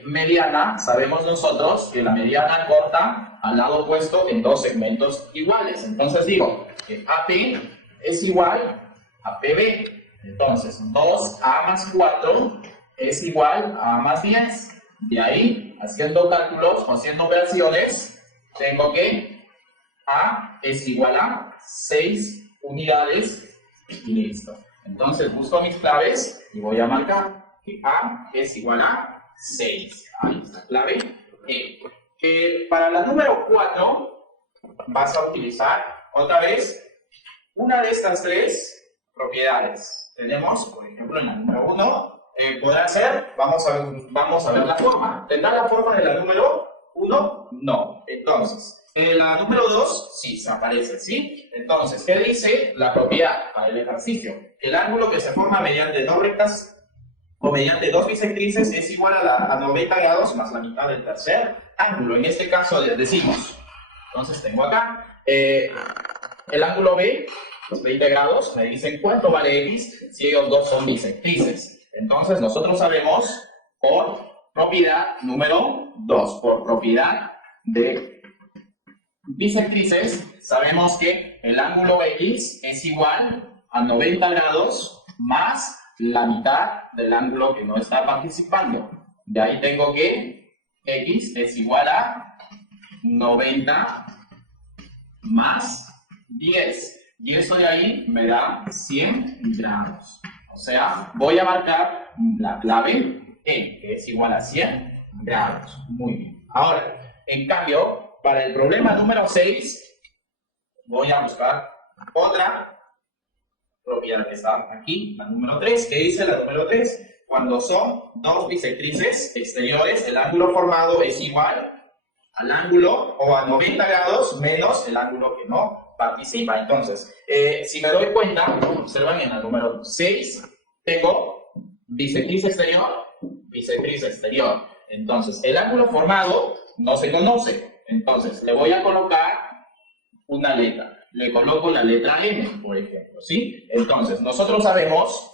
mediana, sabemos nosotros que la mediana corta al lado opuesto en dos segmentos iguales. Entonces digo que AP es igual a PB. Entonces, 2A más 4 es igual a A más 10. De ahí, haciendo cálculos o haciendo operaciones, tengo que A es igual a 6 unidades y listo. Entonces busco mis claves y voy a marcar que A es igual a 6. Ahí está, clave E. Para la número 4 vas a utilizar otra vez una de estas tres propiedades. Tenemos, por ejemplo, en la número 1, podrá ser, vamos a ver la forma. ¿Tendrá la forma de la número 1? No. Entonces, la número 2, sí, se aparece, ¿sí? Entonces, ¿qué dice la propiedad para el ejercicio? El ángulo que se forma mediante dos rectas o mediante dos bisectrices es igual a 90 grados más la mitad del tercer ángulo. En este caso decimos, entonces tengo acá, el ángulo B, 20 grados, me dicen cuánto vale X si ellos dos son bisectrices. Entonces nosotros sabemos por propiedad número 2, por propiedad de bisectrices, sabemos que el ángulo X es igual a 90 grados más la mitad del ángulo que no está participando. De ahí tengo que X es igual a 90 más 10. Y eso de ahí me da 100 grados. O sea, voy a marcar la clave E, que es igual a 100 grados. Muy bien. Ahora, en cambio, para el problema número 6, voy a buscar otra propiedad que está aquí, la número 3. ¿Qué dice la número 3? Cuando son dos bisectrices exteriores, el ángulo formado es igual al ángulo o a 90 grados menos el ángulo que no participa. Entonces, si me doy cuenta, observan en la número 6, tengo bisectriz exterior, bisectriz exterior. Entonces, el ángulo formado no se conoce. Entonces, le voy a colocar una letra. Le coloco la letra M, por ejemplo, ¿sí? Entonces, nosotros sabemos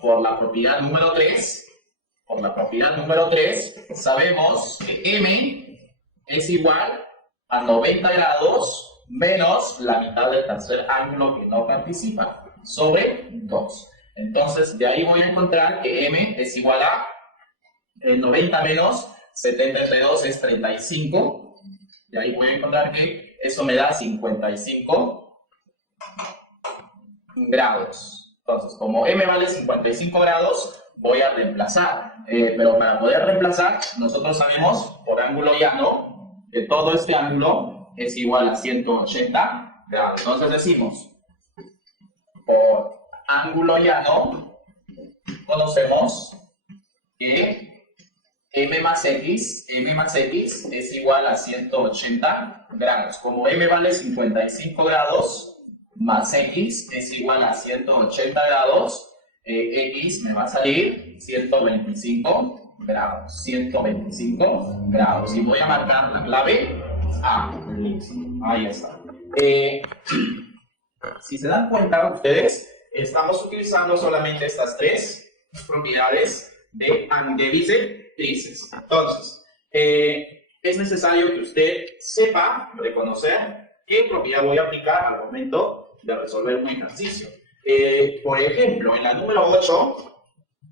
por la propiedad número 3, sabemos que M es igual a 90 grados menos la mitad del tercer ángulo que no participa, sobre 2. Entonces, de ahí voy a encontrar que M es igual a 90 menos 70 entre 2 es 35. De ahí voy a encontrar que eso me da 55 grados. Entonces, como M vale 55 grados, voy a reemplazar. Pero para poder reemplazar, nosotros sabemos por ángulo llano que todo este ángulo es igual a 180 grados. Entonces decimos, por ángulo llano, conocemos que M más X es igual a 180 grados. Como M vale 55 grados, más X es igual a 180 grados, X me va a salir 125 grados. 125 grados. Y voy a marcar la clave A. Listo. Ahí está. Si se dan cuenta ustedes, estamos utilizando solamente estas tres propiedades de bisectrices. Entonces, es necesario que usted sepa reconocer qué propiedad voy a aplicar al momento de resolver un ejercicio. Por ejemplo, en la número 8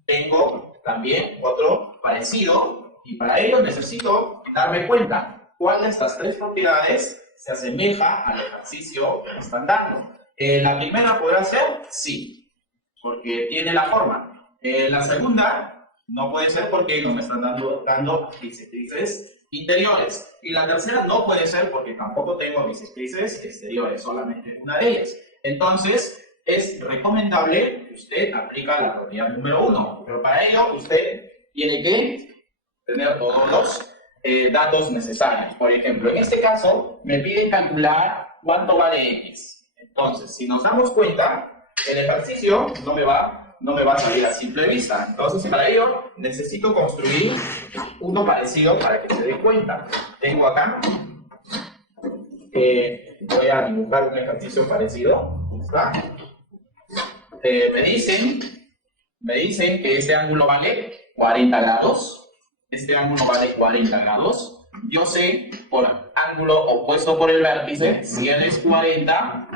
tengo también otro parecido y para ello necesito darme cuenta cuál de estas tres propiedades se asemeja al ejercicio que me están dando. La primera podrá ser sí, porque tiene la forma. La segunda no puede ser porque no me están dando bisectrices interiores. Y la tercera no puede ser porque tampoco tengo bisectrices exteriores, solamente una de ellas. Entonces, es recomendable que usted aplique la propiedad número 1, pero para ello usted tiene que tener todos los datos necesarios. Por ejemplo, en este caso me piden calcular cuánto vale x. Entonces, si nos damos cuenta, el ejercicio no me va a salir a simple vista. Entonces, para ello necesito construir uno parecido para que se dé cuenta. Tengo acá, voy a dibujar un ejercicio parecido. ¿Está? Me dicen que este ángulo vale 40 grados. Este ángulo vale 40 grados. Yo sé por ángulo opuesto por el vértice, si él es 40,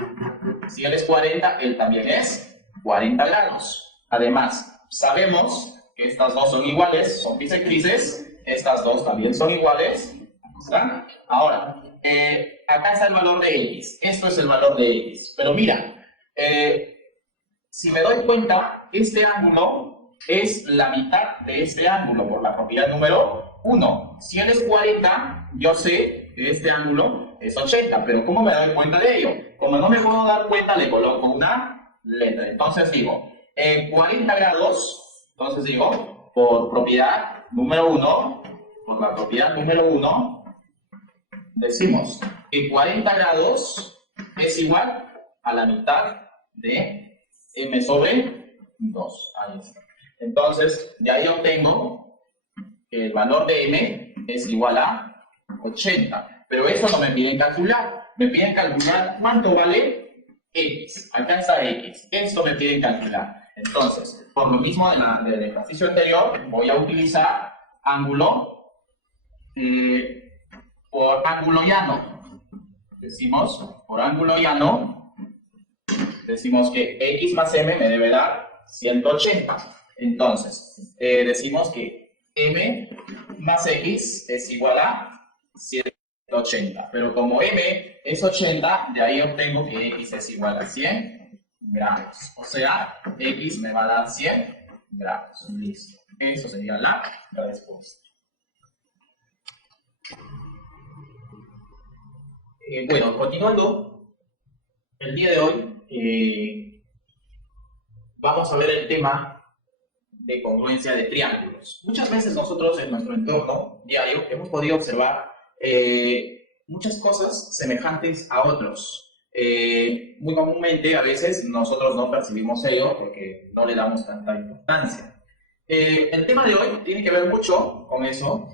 él también es 40 grados. Además, sabemos que estas dos son iguales, son bisectrices. Estas dos también son iguales. ¿Están? Ahora, acá está el valor de x. Esto es el valor de x. Pero mira, si me doy cuenta, este ángulo es la mitad de este ángulo por la propiedad número 1. Si él es 40, yo sé que este ángulo es 80, pero ¿cómo me doy cuenta de ello? Como no me puedo dar cuenta, le coloco una letra. Entonces digo, 40 grados, entonces digo, por propiedad número 1, por la propiedad número 1, decimos que 40 grados es igual a la mitad de m sobre 2. Ahí está. Entonces, de ahí obtengo que el valor de m es igual a 80. Pero eso no me piden calcular. Me piden calcular cuánto vale x. Acá está x. Esto me piden calcular. Entonces, por lo mismo del ejercicio anterior, voy a utilizar ángulo por ángulo llano. Decimos, por ángulo llano, decimos que x más m me debe dar 180. Entonces, decimos que m más x es igual a 180. Pero como m es 80, de ahí obtengo que x es igual a 100 grados. O sea, x me va a dar 100 grados. Listo. Eso sería la respuesta. Bueno, continuando, el día de hoy vamos a ver el tema de congruencia de triángulos. Muchas veces nosotros en nuestro entorno diario hemos podido observar muchas cosas semejantes a otros. Muy comúnmente a veces nosotros no percibimos ello porque no le damos tanta importancia. El tema de hoy tiene que ver mucho con eso,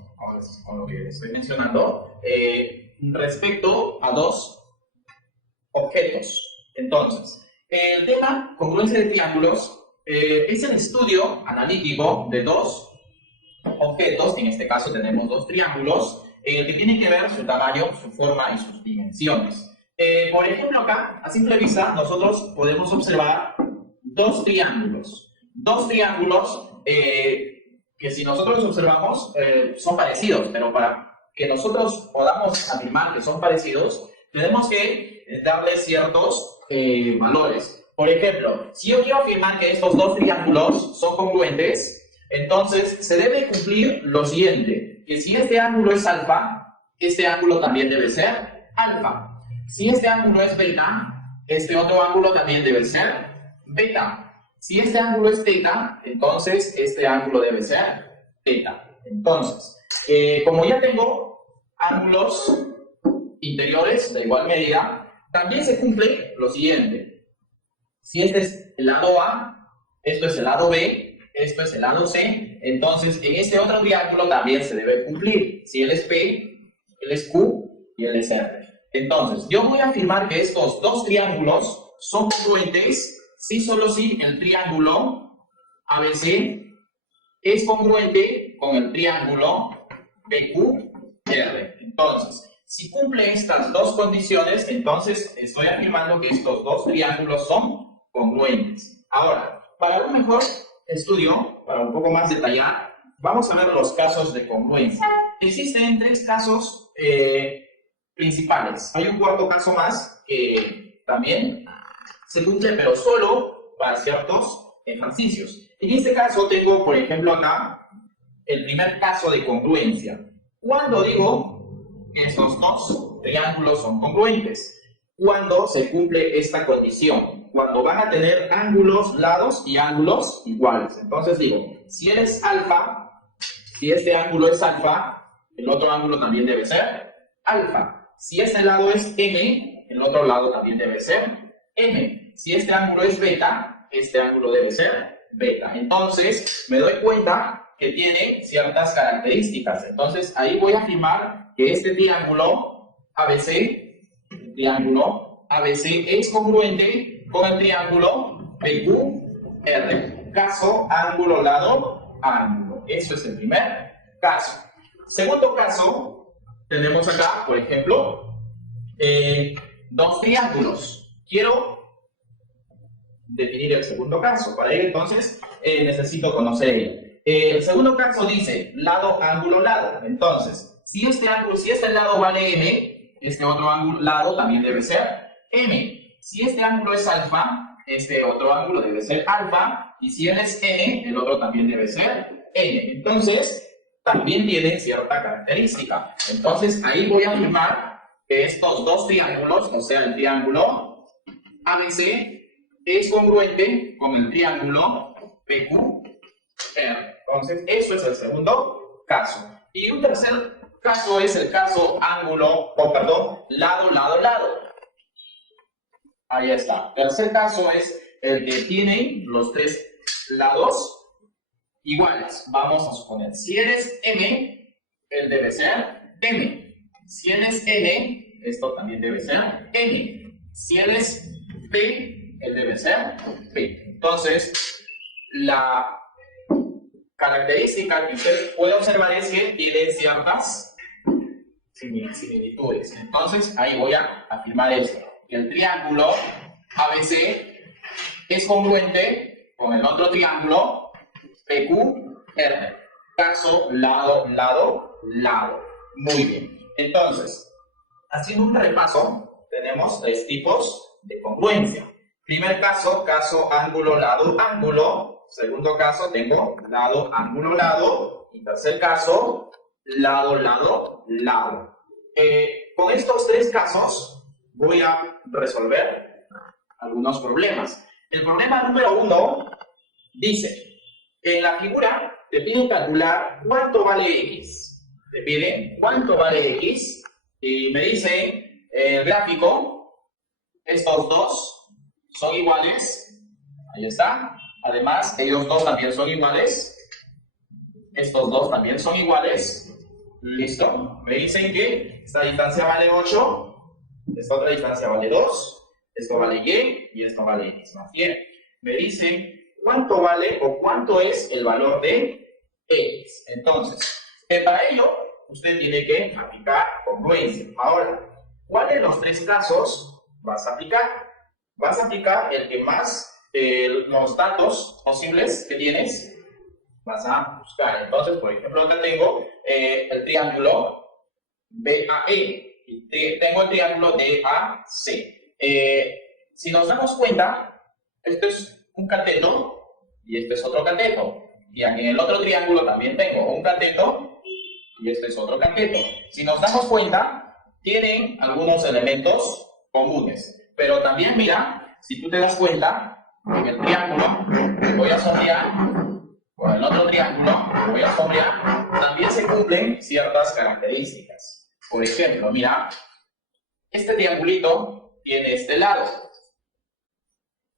con lo que estoy mencionando, respecto a dos objetos. Entonces, el tema congruencia de triángulos es el estudio analítico de dos objetos, en este caso tenemos dos triángulos, que tienen que ver su tamaño, su forma y sus dimensiones. Por ejemplo acá, a simple vista, nosotros podemos observar dos triángulos. Dos triángulos que si nosotros observamos son parecidos, pero para que nosotros podamos afirmar que son parecidos, tenemos que darle ciertos valores. Por ejemplo, si yo quiero afirmar que estos dos triángulos son congruentes, entonces se debe cumplir lo siguiente, que si este ángulo es alfa, este ángulo también debe ser alfa. Si este ángulo es beta, este otro ángulo también debe ser beta. Si este ángulo es teta, entonces este ángulo debe ser teta. Entonces, como ya tengo ángulos interiores de igual medida, también se cumple lo siguiente. Si este es el lado A, esto es el lado B, esto es el lado C, entonces en este otro triángulo también se debe cumplir. Si él es P, él es Q y él es R. Entonces, yo voy a afirmar que estos dos triángulos son congruentes si solo si el triángulo ABC es congruente con el triángulo PQR. Entonces, si cumple estas dos condiciones, entonces estoy afirmando que estos dos triángulos son congruentes. Ahora, para un mejor estudio, para un poco más detallar, vamos a ver los casos de congruencia. Existen tres casos principales. Hay un cuarto caso más que también se cumple, pero solo para ciertos ejercicios. En este caso tengo, por ejemplo, acá el primer caso de congruencia. Cuando digo que estos dos triángulos son congruentes, cuando se cumple esta condición, cuando van a tener ángulos, lados y ángulos iguales. Entonces digo, si eres alfa, si este ángulo es alfa, el otro ángulo también debe ser alfa. Si este lado es m, el otro lado también debe ser m. Si este ángulo es beta, este ángulo debe ser beta. Entonces, me doy cuenta que tiene ciertas características. Entonces, ahí voy a afirmar que este triángulo ABC, es congruente con el triángulo PQR. Caso, ángulo, lado, ángulo. Eso es el primer caso. Segundo caso, tenemos acá, por ejemplo, dos triángulos. Quiero definir el segundo caso. Para ello, entonces, necesito conocer él. El segundo caso dice lado, ángulo, lado. Entonces, si este lado vale m, este otro lado también debe ser m. Si este ángulo es alfa, este otro ángulo debe ser alfa. Y si él es n, el otro también debe ser n. Entonces, también tienen cierta característica. Entonces, ahí voy a afirmar que estos dos triángulos, o sea, el triángulo ABC, es congruente con el triángulo PQR. Entonces, eso es el segundo caso. Y un tercer caso es el caso lado, lado, lado. Ahí está. El tercer caso es el que tiene los tres lados iguales. Vamos a suponer, si eres m, él debe ser m. Si él es n, esto también debe ser n. Si él es p, él debe ser p. Entonces, la característica que usted puede observar es que tiene ciertas similitudes. Entonces, ahí voy a afirmar esto. El triángulo ABC es congruente con el otro triángulo PQR. Caso, lado, lado, lado. Muy bien. Entonces, haciendo un repaso, tenemos tres tipos de congruencia. Primer caso, ángulo, lado, ángulo. Segundo caso, tengo lado, ángulo, lado. Y tercer caso, lado, lado, lado. Con estos tres casos voy a resolver algunos problemas. El problema número 1 dice, en la figura te piden calcular cuánto vale x. Te piden cuánto vale x y me dice el gráfico, estos dos son iguales. Ahí está. Además, ellos dos también son iguales. Estos dos también son iguales. Listo. Me dicen que esta distancia vale 8, esta otra distancia vale 2, esto vale y esto vale x más y. Me dicen cuánto vale o cuánto es el valor de x. Entonces, para ello, usted tiene que aplicar congruencia. Ahora, ¿cuál de los tres casos vas a aplicar? Vas a aplicar el que más, los datos posibles que tienes, vas a buscar. Entonces, por ejemplo, acá tengo el triángulo BAE y tengo el triángulo DAC. Si nos damos cuenta, esto es un cateto y este es otro cateto. Y aquí en el otro triángulo también tengo un cateto y este es otro cateto. Si nos damos cuenta, tienen algunos elementos comunes. Pero también mira, si tú te das cuenta, en el triángulo voy a sombrear, con el otro triángulo voy a sombrear, también se cumplen ciertas características. Por ejemplo, mira, este triangulito tiene este lado.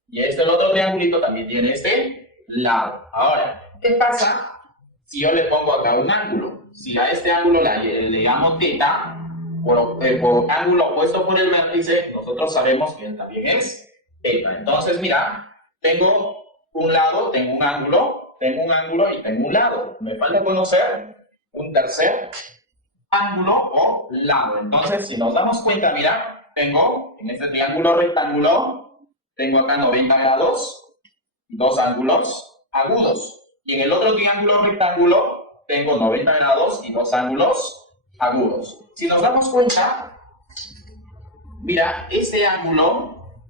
Y el otro triangulito también tiene este lado. Ahora, ¿qué pasa si yo le pongo acá un ángulo? Si a este ángulo le llamo θ, por ángulo opuesto por el vértice, nosotros sabemos que él también es θ. Entonces, mira, tengo un lado, tengo un ángulo y tengo un lado. Me falta conocer un tercer ángulo o lado. Entonces, si nos damos cuenta, mira, tengo en este triángulo rectángulo, tengo acá 90 grados, dos ángulos agudos. Y en el otro triángulo rectángulo, tengo 90 grados y dos ángulos agudos. Si nos damos cuenta, mira, este ángulo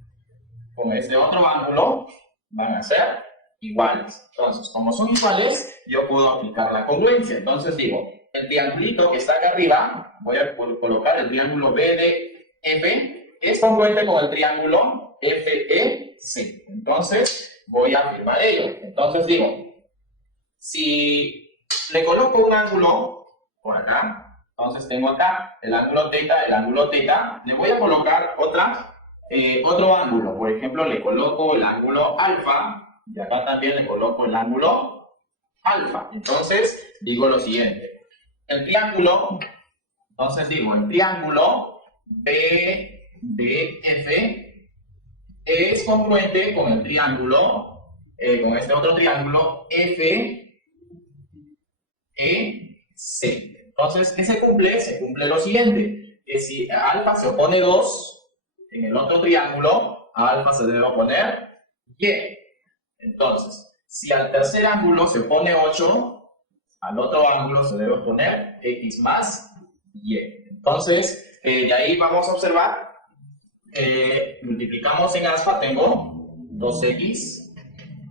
con este otro ángulo van a ser iguales. Entonces, como son iguales, yo puedo aplicar la congruencia. Entonces digo, el triangulito que está acá arriba, voy a colocar el triángulo BDF, es congruente con el triángulo FEC. Entonces, voy a afirmar ello. Entonces digo, si le coloco un ángulo por acá, entonces tengo acá el ángulo θ, le voy a colocar otro ángulo. Por ejemplo, le coloco el ángulo alfa, y acá también le coloco el ángulo alfa. Entonces, digo lo siguiente. El triángulo BDF es congruente con el triángulo, con este otro triángulo FEC. Entonces, ¿qué se cumple? Se cumple lo siguiente, que si a alfa se opone 2, en el otro triángulo, a alfa se debe oponer y. Entonces, si al tercer ángulo se opone 8, al otro ángulo se debe oponer x más y. Entonces, de ahí vamos a observar, multiplicamos en alfa, tengo 2x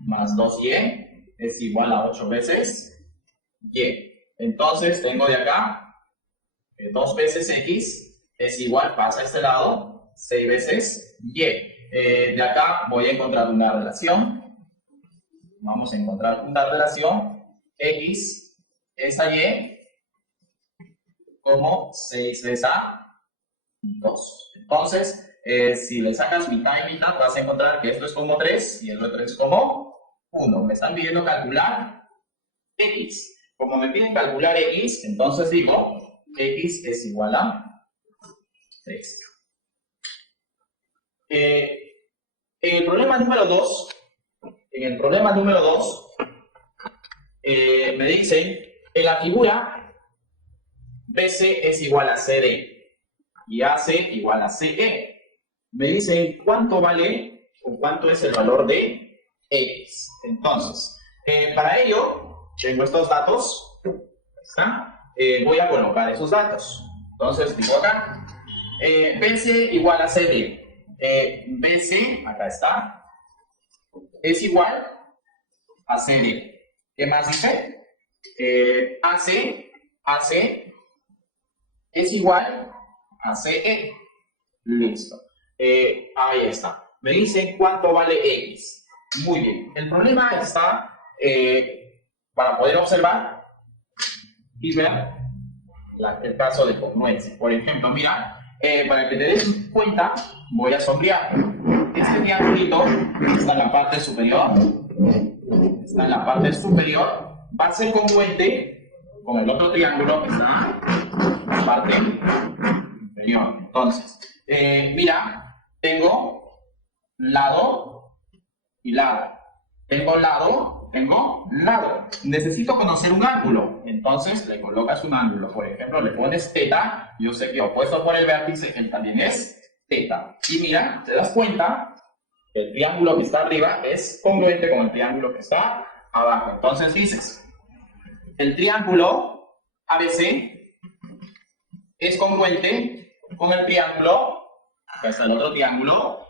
más 2y es igual a 8 veces y. Entonces, tengo de acá 2 veces x es igual, pasa a este lado, 6 veces y. De acá voy a encontrar una relación. Vamos a encontrar una relación. X es a y como 6 es a 2. Entonces, si le sacas mitad y mitad, vas a encontrar que esto es como 3 y el otro es como 1. Me están pidiendo calcular x. Como me piden calcular x, entonces digo, x es igual a 3. En el problema número 2, me dicen, en la figura, BC es igual a CD y AC igual a CE. Me dicen cuánto vale o cuánto es el valor de X. Entonces, para ello, tengo estos datos, voy a colocar esos datos. Entonces, digo acá, BC igual a CD. BC, acá está, es igual a CD. ¿Qué más dice? AC es igual a CE. Listo. Ahí está. Me dicen cuánto vale X. Muy bien. El problema está para poder observar y ver el caso de congruencia. Por ejemplo, mira, para que te des cuenta, voy a sombrear. Este triangulito está en la parte superior. Va a ser congruente con el otro triángulo que está en la parte inferior. Entonces, mira, tengo lado y lado. Tengo lado. Necesito conocer un ángulo. Entonces, le colocas un ángulo. Por ejemplo, le pones θ. Yo sé que opuesto por el vértice, él también es θ. Y mira, te das cuenta que el triángulo que está arriba es congruente con el triángulo que está abajo. Entonces dices, el triángulo ABC es congruente con el triángulo, acá está el otro triángulo,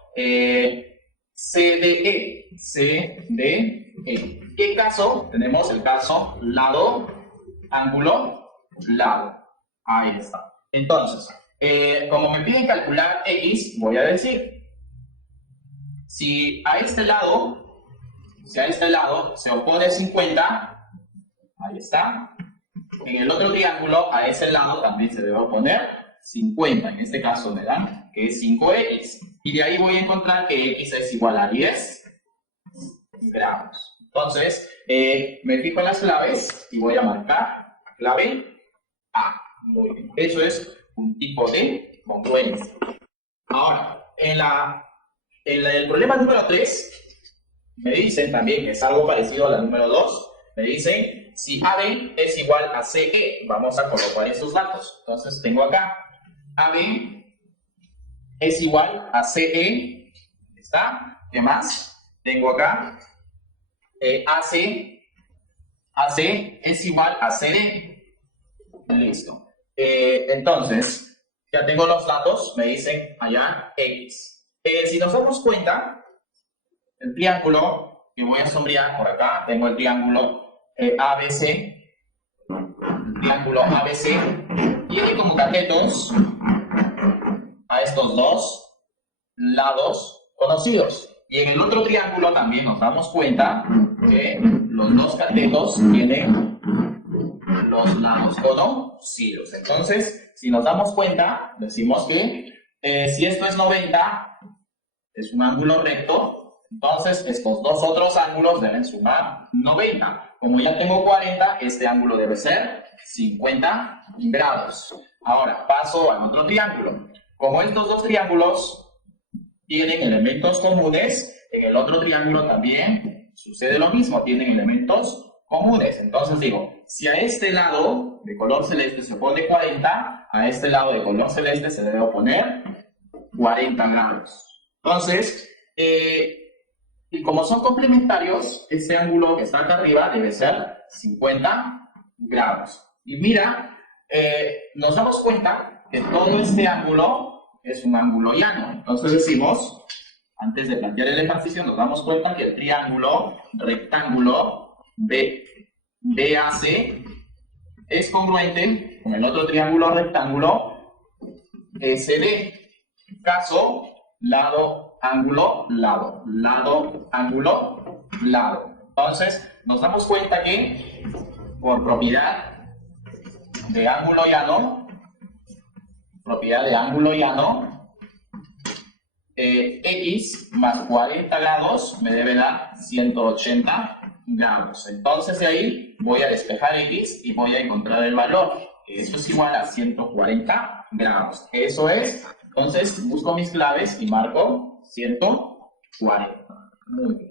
CDE. ¿Qué caso? Tenemos el caso lado, ángulo, lado. Ahí está. Entonces, como me piden calcular X, voy a decir, si a este lado se opone 50, ahí está. En el otro triángulo, a ese lado también se debe oponer 50. En este caso me dan que es 5x. Y de ahí voy a encontrar que x es igual a 10 grados. Entonces, me fijo en las claves y voy a marcar clave A. Muy bien. Eso es un tipo de congruencia. Ahora, en el problema número 3, me dicen también que es algo parecido a la número 2. Me dicen si AB es igual a CE. Vamos a colocar esos datos. Entonces, tengo acá AB es igual a CE. ¿Está? ¿Qué más? Tengo acá AC es igual a CD. Listo. Entonces, ya tengo los datos, me dicen allá X. Si nos damos cuenta, el triángulo que voy a sombrear por acá, tengo el triángulo ABC. El triángulo ABC tiene como catetos a estos dos lados conocidos. Y en el otro triángulo también nos damos cuenta que los dos catetos tienen los lados conocidos. Entonces, si nos damos cuenta, decimos que si esto es 90, es un ángulo recto, entonces estos dos otros ángulos deben sumar 90. Como ya tengo 40, este ángulo debe ser 50 grados. Ahora, paso al otro triángulo. Como estos dos triángulos tienen elementos comunes, en el otro triángulo también sucede lo mismo, tienen elementos comunes. Entonces digo, si a este lado de color celeste se pone 40, a este lado de color celeste se debe poner 40 grados. Entonces, y como son complementarios, este ángulo que está acá arriba debe ser 50 grados. Y mira, nos damos cuenta que todo este ángulo es un ángulo llano. Entonces decimos, antes de plantear el ejercicio, nos damos cuenta que el triángulo rectángulo BAC es congruente con el otro triángulo rectángulo SD. Caso, lado, ángulo, lado, lado, ángulo, lado. Entonces, nos damos cuenta que por propiedad de ángulo llano, X más 40 grados me debe dar 180 grados. Entonces de ahí voy a despejar X y voy a encontrar el valor. Eso es igual a 140 grados. Eso es. Entonces busco mis claves y marco 140. Muy bien.